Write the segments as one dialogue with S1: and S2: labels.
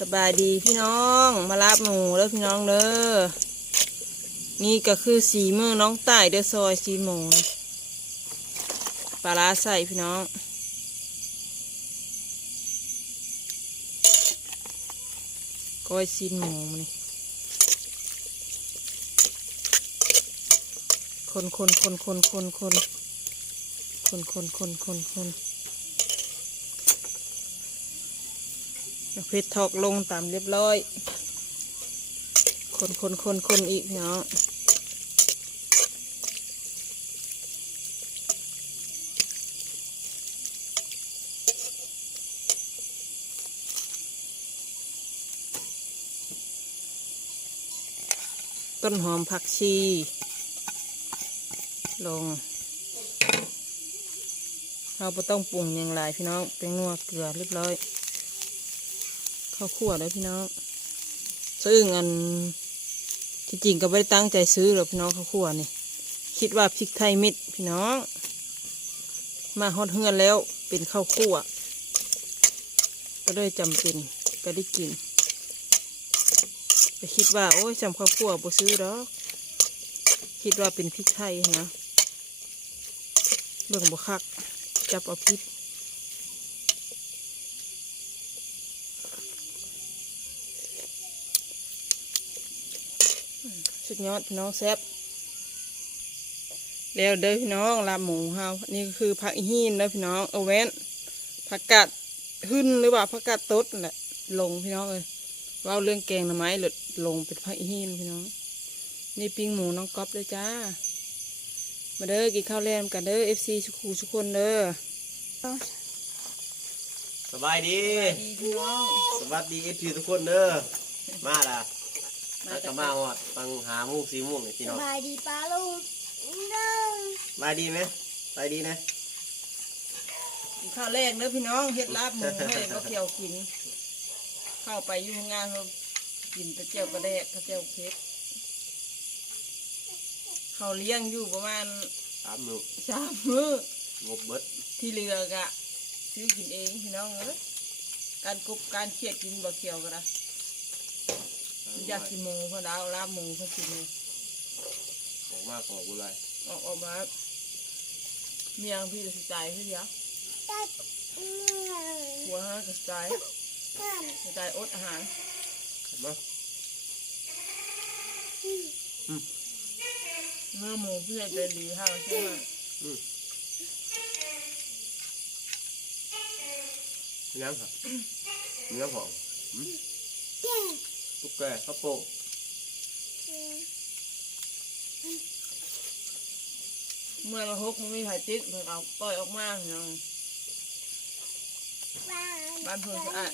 S1: สบายดีพี่น้องมารับหมูแล้วพี่น้องเด้อนี่ก็คือสีมือน้องใต่ายเด้อซอยสีหมูปลาร้าใส่พี่น้อง ก้อยซีนหมูมานี่คนคนคนคนคนคนคนคนคนคนคน เพชรทอกลงตามเรียบร้อย คนคนคนคนอีกเนาะต้นหอมผักชี ลง เราไม่ต้องปรุงอย่างไรพี่น้องเป็นนัวเกลือเรียบร้อย ข้าวคั่วเลยพี่น้องซึ่งอันที่จริงก็ไม่ได้ตั้งใจซื้อหรอกพี่น้องข้าวคั่วนี่ คิดว่าพริกไทยเม็ดพี่น้อง มาฮอดเฮือนแล้วเป็นข้าวคั่ว ก็เลยจำเป็นก็ได้กินไปคิดว่า โอ้ยจำข้าวคั่วบ่ซื้อดอกคิดว่าเป็นพริกไทยนะเบิ่งบ่คัก จับเอาพิษ สุดยอดพี่น้องแซ่บแล้วเด้อพี่น้องลาบหมูเฮานี่ก็คือผักอีหินเด้อพี่น้องเอาแว้นผักกาดหึ่นหรือว่าผักกาดตดนั่นแหละลงพี่น้องเลยเว่าเรื่องแกงหน่อไม้หลุดลงเป็นผักอีหินพี่น้อง นี่ปิ้งหมูน้องก๊อฟด้วยจ้า มาเด้อกินข้าวแลมกันเด้อเอฟซีสุขุสุกคนเด้อ
S2: สบายดี
S1: ดีพี่น้อง
S2: สวัสดีเอฟซีทุกคนเด้อมาละ
S1: มา
S2: มา
S1: จา
S2: จะ
S1: ก
S2: มาหอดฟังหามูกสีม่วงนี่พี่
S3: ส
S2: น้อง
S3: บายดีป้าลุงน้อง
S2: สบายดีไหมสบายดีนะ
S1: กินข้าวแรกเด้อพี่น้องเฮ็ดลาบหมูให้ก็เคี่ยวกิน เข้าไปอยู่งานเรากินกระเจียวกระแดกกระเจียวเค็ดเขาเลี้ยงอยู่ประมาณ
S2: สามมือ
S1: สามมื้อ ง
S2: บเบิด
S1: ที่เหลือกะซื้อกินเองพี่น้องเอ้ยการกบการเคียดกินบ่เคี่ยวกันนะ อยากกินหมูเพอดาวลาบหมูเพอกินเลย
S2: ออกมากออกกูเลย
S1: ออกออกมาเมียงพี่จะสใจคือเดียว
S3: ตัด
S1: หัวฮะกระจายกระจายอดอาหาร
S2: เห็นไหม
S1: เนื้อหมูพี่ใจดีค่ะใช่ไหม
S2: เนื้อค่ะเนื้อหอมอืม ตุ๊กแกข้าวโพด
S1: เมื่อเราฮกมันมีไผ่ติดเพิ่นเอาปล่อยออกมาพี่น้องบ้านเพิ่นสะอาด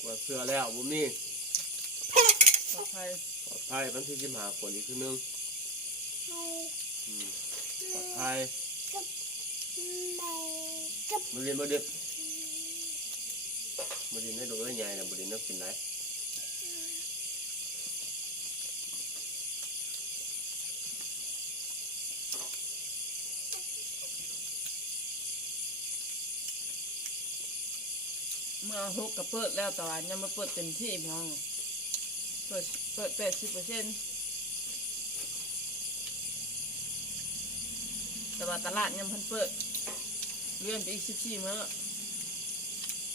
S2: กว่าเสื้อแล้วบุมี
S1: ปลอดภัย
S2: ปลอดภัยวันที่สิบหาคนอีกคือหนึงอืมปลอดภัย มาเรียนมาเด็ดมาเรียนให้ดูได้ใหญ่นะมาเรียนนักกินไหน
S1: เมื่อฮกกับเปิดแล้วแต่ว่ายังไม่เปิดเต็มที่พี่น้องเปิดเปิดแปดสิบเปอร์เซ็นต์แต่ว่าตลาดยังเพิ่นเปิด เลื่อนไปอีกสิบสี่มื้อ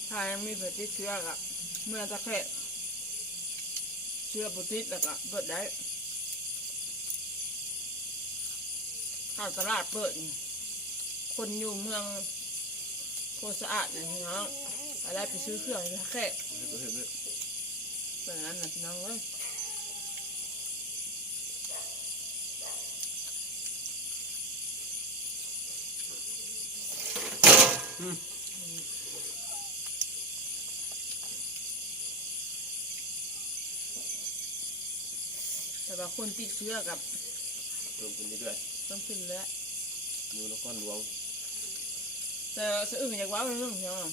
S1: ถ้ายังมีเปิดติดเชื้อกับเมื่อตะแค่เชื้อบุติดแล้วก็เปิดได้ถ้าตลาดเปิดนี่คนอยู่เมืองโคตรสะอาดเลยพี่น้องอะไรไปซื้อเครื่องตะแค่
S2: ก็เห็นไหม
S1: แบบนั้นนะพี่น้องเว้ย แต่ว่าคนติดเชื้อกับ
S2: เพิ่มขึ้นเรื่อย
S1: เพิ่มขึ้นแล้ว
S2: ๆอยู่นครหลวง
S1: แต่สะอึกอยากเว้าเรื่องเนาะ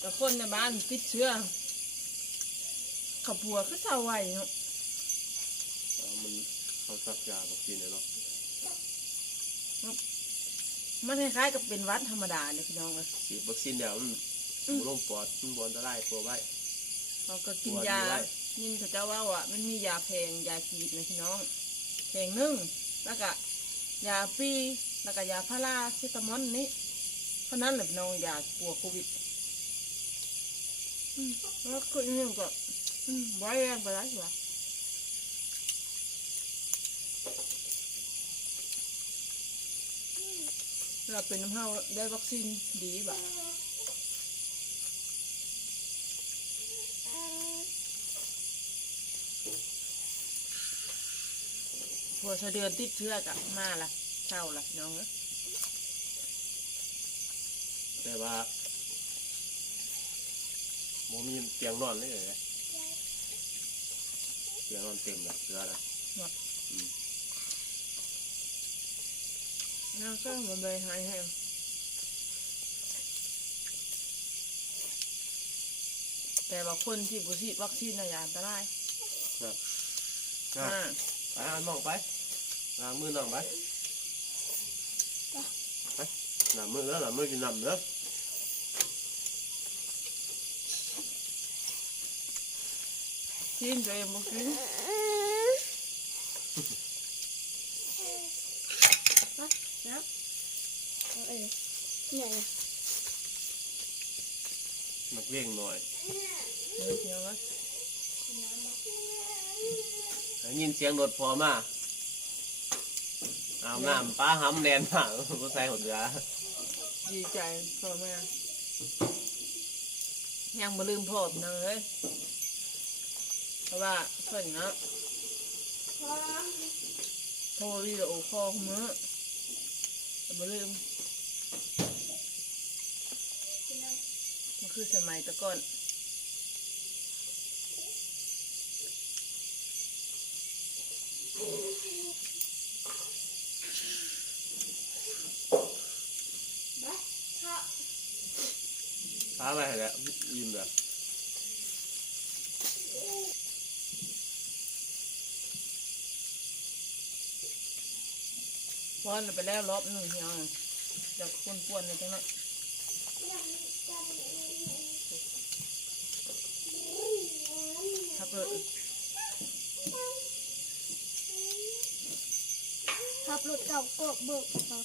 S1: แต่คนในบ้านติดเชื้อขับปัวก็เศร้าไหวเนาะ
S2: เอามันเขาสักยาวัคซีนเนี่ยเนาะ
S1: มันคล้ายๆกับเป็นหวัดธรรมดาเลยพี่น้องเลย
S2: ฉีดวัคซีนเดี๋ยวมันบ่ลงปอดมันบอันตรายตัวไว้
S1: เขาก็กินยานี่เขาเจ้าว่าอะมันมียาแพงยาฉีดนะพี่น้องแพงหนึ่งแล้วก็ยาปีแล้วก็ยาพาราเซตามอลนี่เพราะนั้นแหละพี่น้องยากลัวโควิดอืมแล้วก็อีกหนึ่งก็อืมไว้แรงไปแล้วสิวะ เราเป็นน้ำเฮาได้วัคซีนดีบ่ะพอสะเดือนติดเชื้อกับมาละเช่าละพี่น้องเอ้ย
S2: แต่ว่าโมมีเตียงนอนเลยเลยเตียงนอนเต็มเลยเสือละ
S1: น้าก็มาเบยหายให้แต่ว่าคนที่บุฉีดวัคซีนน่ะอย่าอันตราย
S2: ครับ
S1: อ่า
S2: ไปอ่านมองไปล้างมือน้องไปไปล้างมือแล้วล้างมือกินน้ำเด้อ
S1: กินตัวเองบุกิน
S3: นะ เออเนี่ยนะ
S2: นักเลี้ยงหน่อย
S1: เดี๋ยวพี่น้องเอ้ย
S2: ได้ยินเสียงรถพอมาอาบน้ำป้าห้ำแดนมาก็ใส่หัวเรือ
S1: ดีใจพ่อแม่ยังมาลืมพ่อพี่น้องเลยเพราะว่าเพิ่นเนาะ
S3: พร้อม
S1: โทรวิดีโอคอลมือแต่มาลืม มันคือสมัยแตะก่อน
S3: นะเขา
S2: ป้าไปแล้วยิ้มแบบ
S1: พอนไปแล้วรอบหนึ่งพี่น้อง จะคนปวนๆเลยจังเนาะถ้าเปิด
S3: ขับรถเก่าก็เบิกต่อ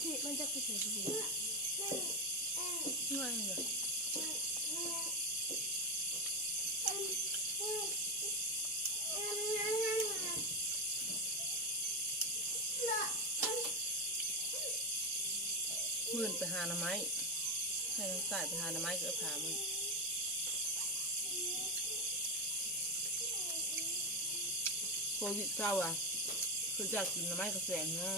S3: ที่มันจะไปถึงที่
S1: ง่ายเลยห มื่นไปหาหน่อไม้ให้น้องสายไปหาหน่อไม้เกือบขามึงโควิดเก้าอะคือจากกินหน่อไม้กระแสงนะ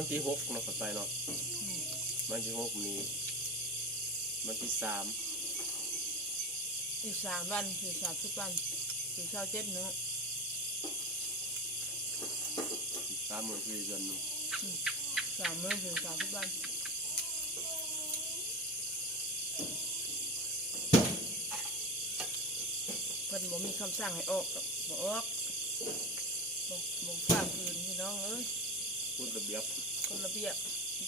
S2: มันที่หกเนาะต่อไปเนาะมันที่หกนี้มันที่สาม
S1: อีกสามวันคือสามสิบวันคือเช้าเจ็ดเนาะ
S2: สามหมื่นสี่เดือนหนึง
S1: สามมื้อคือสามสิบวันเพิ่นบ่มีคำสั่งให้ออกกับบ่ออกบ่บ่ฝ่าฝืนพี่น้องเอ้ย
S2: พูดระเบียบ
S1: คนระเบียบ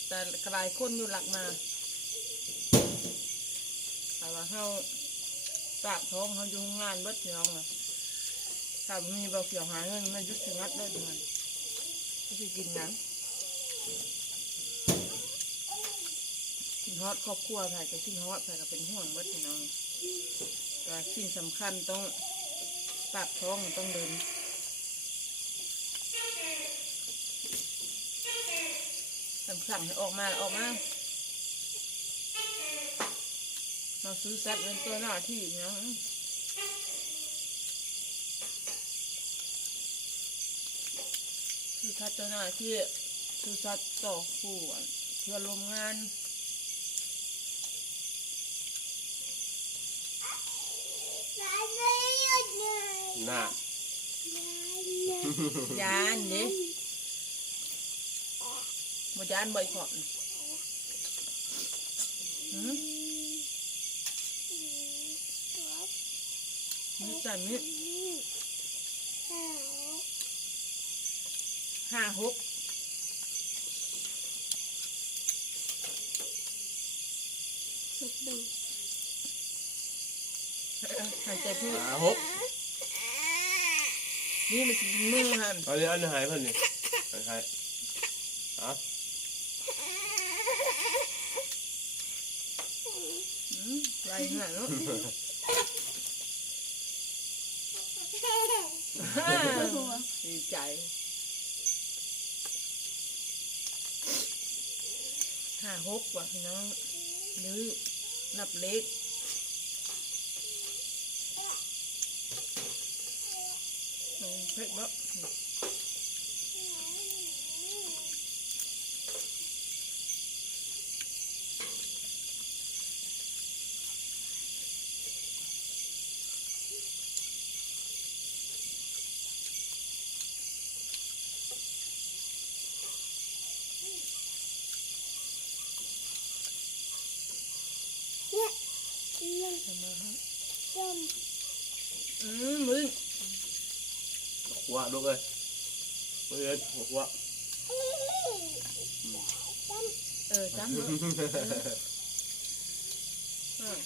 S1: แต่กลายคนอยู่หลักมาแต่ว่าเฮาปากท้องเฮาอยู่งานเบิดพี่น้องนะถ้ามีเบาเขียวหาเงินมันยุดชะงัดเลยมันก็สิกินหยังกินฮอดครอบครัวไผก็กินฮอดไผก็เป็นห่วงเบิดพี่น้องแต่สิ่งสำคัญต้องปากท้องมันต้องเดิน สั่งสั่งให้ออกมาแล้วออกมาเราซื้อสัตว์เป็นตัวหน้าที่เนาะซื้อสัตว์ตัวหน้าที่ซื้อสัตว์ต่อผู้อะเพื่อลมงาน
S3: น
S2: หน้ายา
S1: นเด้บ่ ยานบ่อยขอบนี่จันนี่ห้าหกหายใจพูด
S2: หาหก
S1: นี่มันมือหัน
S2: เอาเลยอันหายเพิ่นนี่หายหายอะ
S1: ไรหันเนาะดีใจห้าหกว่ะพี่น้องหรือนับเล็กลงเพชรบ่ อืมมึง
S2: หัวลูกเอ้ยมือเอ้ยหัว
S1: เออจำเนาะเออ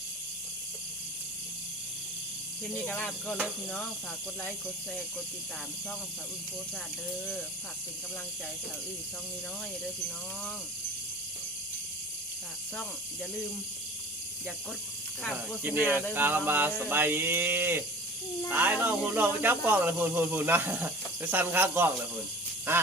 S1: คลิปนี้ก็ลาไปก่อนเลยพี่น้อง ฝากกดไลค์ กดแชร์ กดติดตามช่องสาวอึ้งโพสต์เด้อ ฝากเป็นกำลังใจสาวอึ้งช่องนี้น้อยเด้อพี่น้อง ฝากช่องอย่าลืม อย่ากด ข้ามโฆษ
S2: กินเนี่ย
S1: เด้อกา
S2: ลมาสบายดีตายน้องหุ่นน้องไปจับกล้องเลยหุ่นหุ่นหุ่นนะไปสั่นข้างกล้องเลยหุ่นอ่า